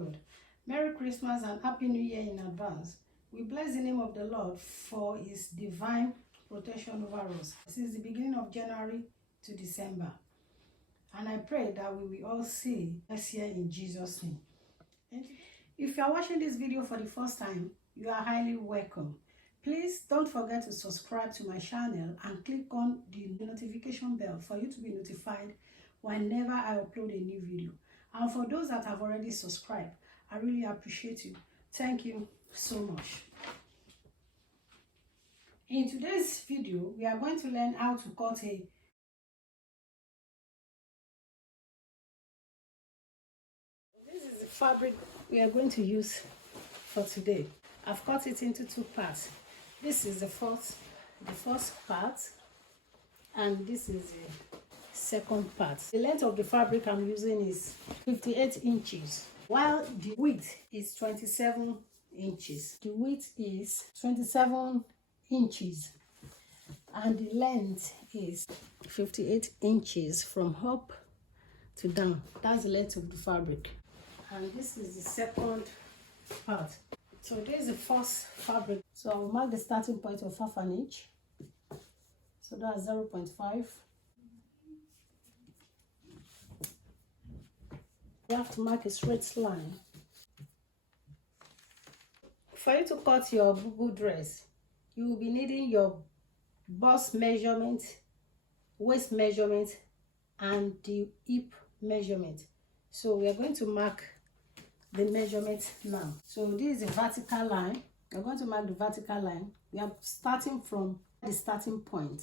good. Merry Christmas and Happy New Year in advance. We bless the name of the Lord for His divine protection over us since the beginning of January to December. And I pray that we will all see next year in Jesus' name. And if you are watching this video for the first time, you are highly welcome. Please don't forget to subscribe to my channel and click on the notification bell for you to be notified whenever I upload a new video. And for those that have already subscribed, I really appreciate you. Thank you so much. In today's video, we are going to learn how to cut a This is the fabric we are going to use for today. I've cut it into two parts. This is the first part, and this is the second part. The length of the fabric I'm using is 58 inches, while the width is 27 inches. The width is 27 inches, and the length is 58 inches from up to down. That's the length of the fabric. And this is the second part. So this is the first fabric. So I'll mark the starting point of half an inch. So that's 0.5. You have to mark a straight line. For you to cut your bubu dress, you will be needing your bust measurement, waist measurement, and the hip measurement. So we are going to mark the measurement now. So this is the vertical line. We're going to mark the vertical line. We are starting from the starting point.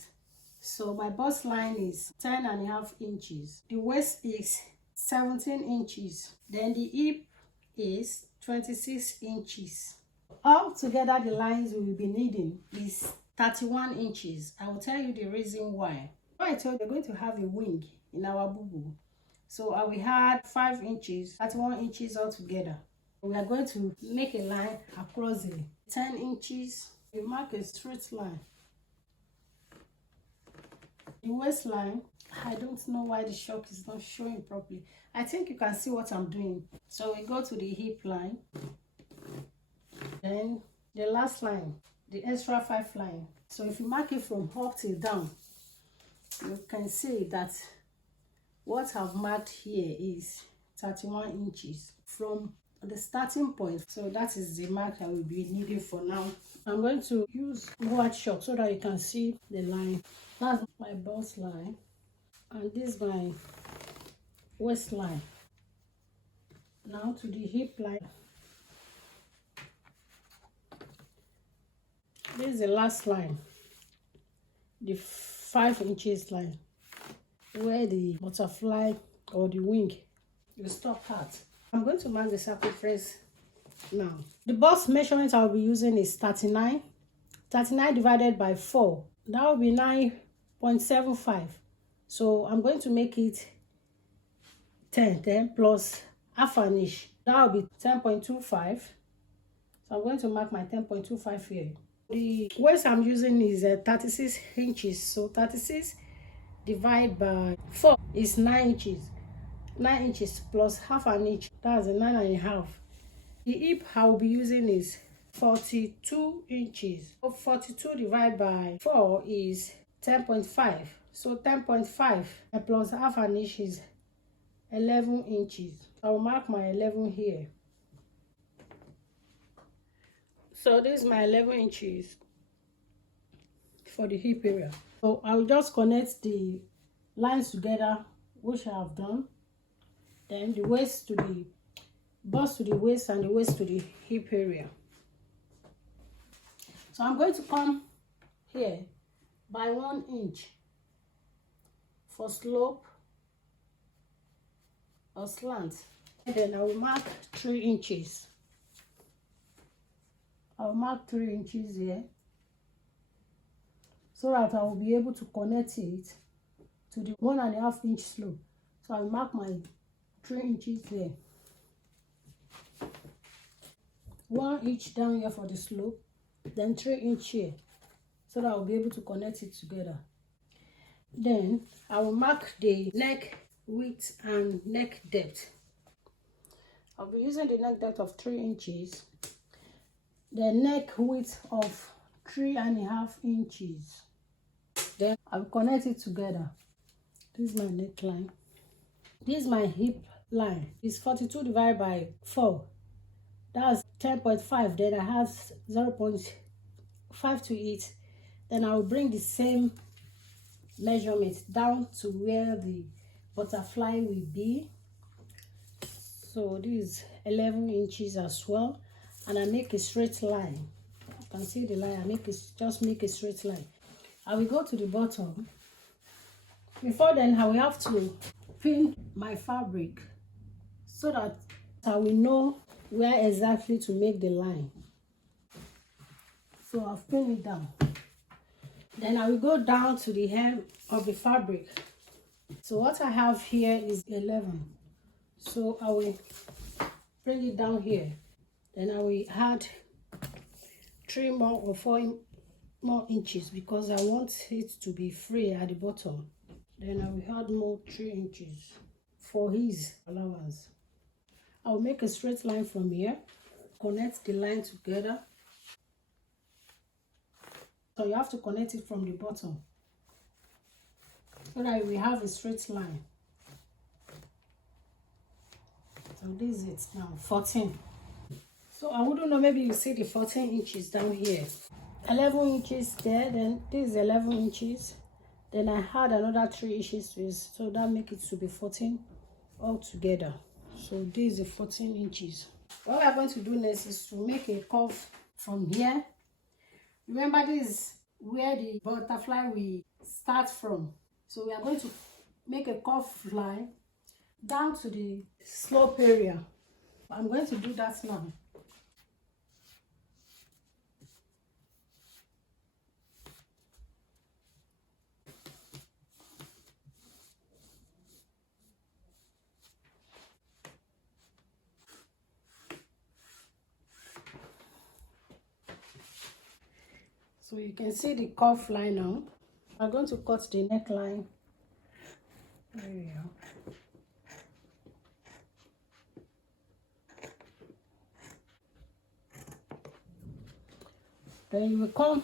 So my bust line is 10.5 inches. The waist is 17 inches. Then the hip is 26 inches. All together, the lines we will be needing is 31 inches. I will tell you the reason why. I told you we're going to have a wing in our bubu. So I will add 5 inches, 31 inches altogether. We are going to make a line across the 10 inches. We mark a straight line. The waistline, I don't know why the shock is not showing properly. I think you can see what I'm doing. So we go to the hip line. Then the last line, the extra 5 line. So if you mark it from up till down, you can see that what I've marked here is 31 inches from the starting point. So that is the mark I will be needing for now. I'm going to use white chalk so that you can see the line. That's my bust line, and this is my waistline. Now to the hip line. This is the last line, the 5 inches line, where the butterfly or the wing will stop at. I'm going to mark the circumference now. The bust measurement I'll be using is 39. 39 divided by 4, that will be 9.75. So I'm going to make it 10 plus half an inch. That will be 10.25. So I'm going to mark my 10.25 here. The waist I'm using is 36 inches. So 36 divided by 4 is 9 inches. 9 inches plus half an inch, that's a 9.5. The hip I will be using is 42 inches. So 42 divided by 4 is 10.5. So 10.5 plus half an inch is 11 inches. I will mark my 11 here. So this is my 11 inches for the hip area. So I will just connect the lines together, which I have done. Then the waist to the bust to the waist and the waist to the hip area. So I'm going to come here by 1 inch for slope or slant. And then I will mark 3 inches. I'll mark 3 inches here so that I will be able to connect it to the 1.5 inch slope. So I'll mark my 3 inches there. 1 inch down here for the slope, then 3 inch here, so that I'll be able to connect it together. Then I will mark the neck width and neck depth. I'll be using the neck depth of 3 inches, the neck width of 3.5 inches. Then I'll connect it together. This is my neckline. This is my hip line. It's 42 divided by 4. That's 10.5. Then I have 0.5 to it. Then I will bring the same measurement down to where the butterfly will be. So this is 11 inches as well. And I make a straight line. You can see the line. Just make a straight line. I will go to the bottom. Before then, I will have to pin my fabric so that I will know where exactly to make the line. So I'll pin it down. Then I will go down to the hem of the fabric. So what I have here is 11. So I will bring it down here. Then I will add 3 more or 4 more inches because I want it to be free at the bottom. Then I will add more 3 inches for his allowance. I will make a straight line from here, connect the line together. So you have to connect it from the bottom so that we have a straight line. So this is it now, 14. So I wouldn't know, maybe you see the 14 inches down here. 11 inches there, then this is 11 inches. Then I had another 3 inches to it, so that makes it to be 14 altogether. So this is the 14 inches. What we are going to do next is to make a curve from here. Remember, this is where the butterfly will start from. So we are going to make a curve line down to the slope area. I'm going to do that now. So you can see the curve line now. I'm going to cut the neckline. There we go. Then you will come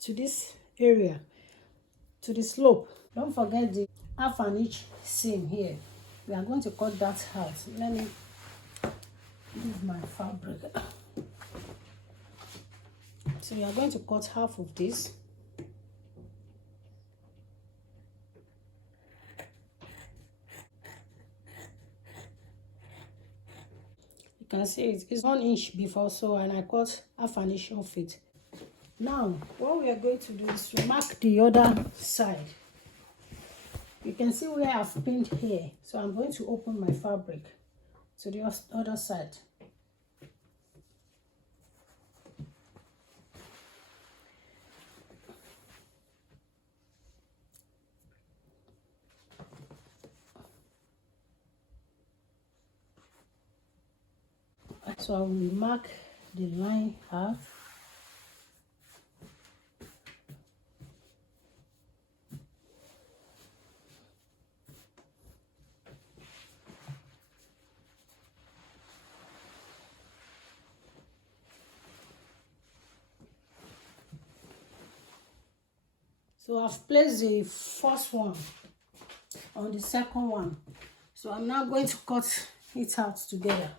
to this area, to the slope. Don't forget the 1/2 inch seam here. We are going to cut that out. Let me use my fabric. So we are going to cut half of this. You can see it's 1 inch before, so, and I cut 1/2 inch off it. Now what we are going to do is to mark the other side. You can see where I've pinned here, so I'm going to open my fabric to the other side. So I will mark the line half. So I've placed the first one on the second one. So I'm now going to cut it out together.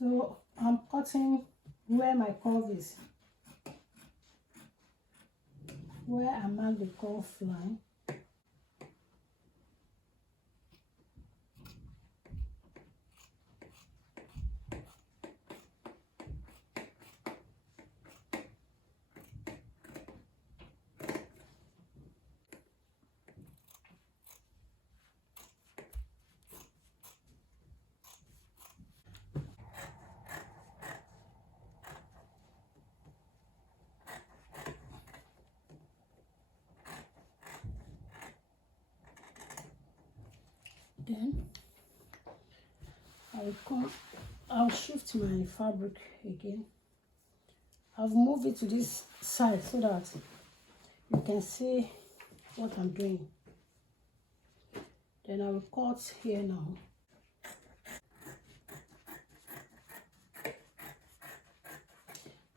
So I'm cutting where my curve is, where I mark the curve line. Then I'll shift my fabric again. I've moved it to this side so that you can see what I'm doing. Then I will cut here now.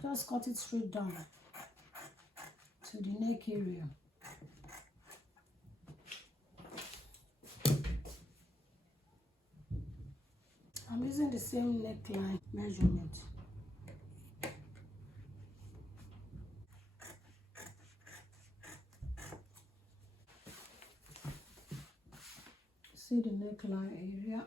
Just cut it straight down to the neck area. I'm using the same neckline measurement. See the neckline area.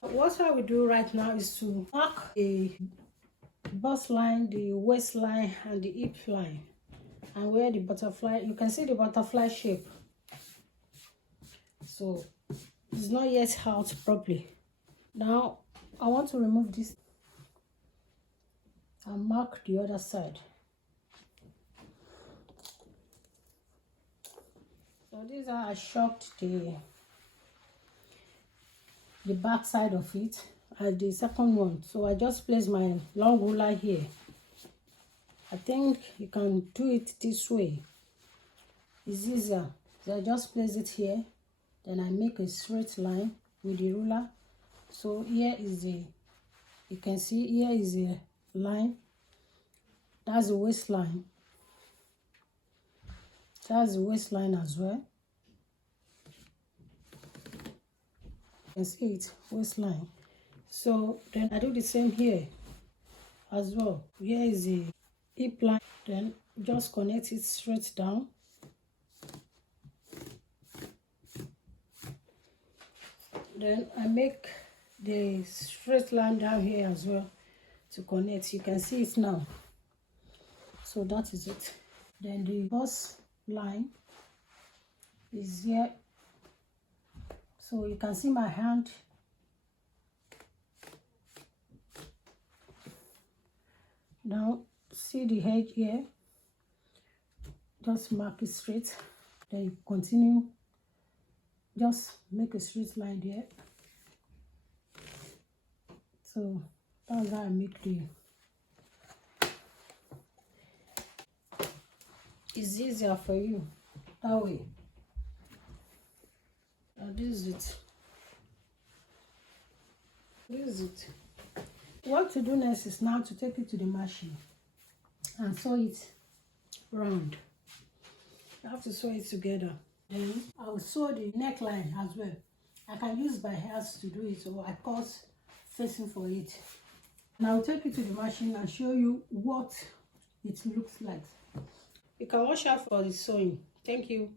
What I will do right now is to mark the bust line, the waistline, and the hip line, and where the butterfly, you can see the butterfly shape. So it's not yet out properly. Now I want to remove this and mark the other side. So these are, I shocked the back side of it and the second one. So I just place my long ruler here. I think you can do it this way. It's easier. So I just place it here. Then I make a straight line with the ruler. So here is the, you can see here is the line. That's the waistline. That's the waistline as well. You can see it, waistline. So then I do the same here as well. Here is the hip line. Then just connect it straight down. Then I make the straight line down here as well to connect. You can see it now. So that is it. Then the bust line is here. So you can see my hand. Now see the edge here. Just mark it straight. Then you continue. Just make a straight line there. So that's how I make the. It's easier for you that way. Now this is it. This is it. What to do next is now to take it to the machine and sew it round. You have to sew it together. Then I will sew the neckline as well. I can use my hands to do it, so I cut facing for it. And I will take it to the machine and show you what it looks like. You can watch out for the sewing. Thank you.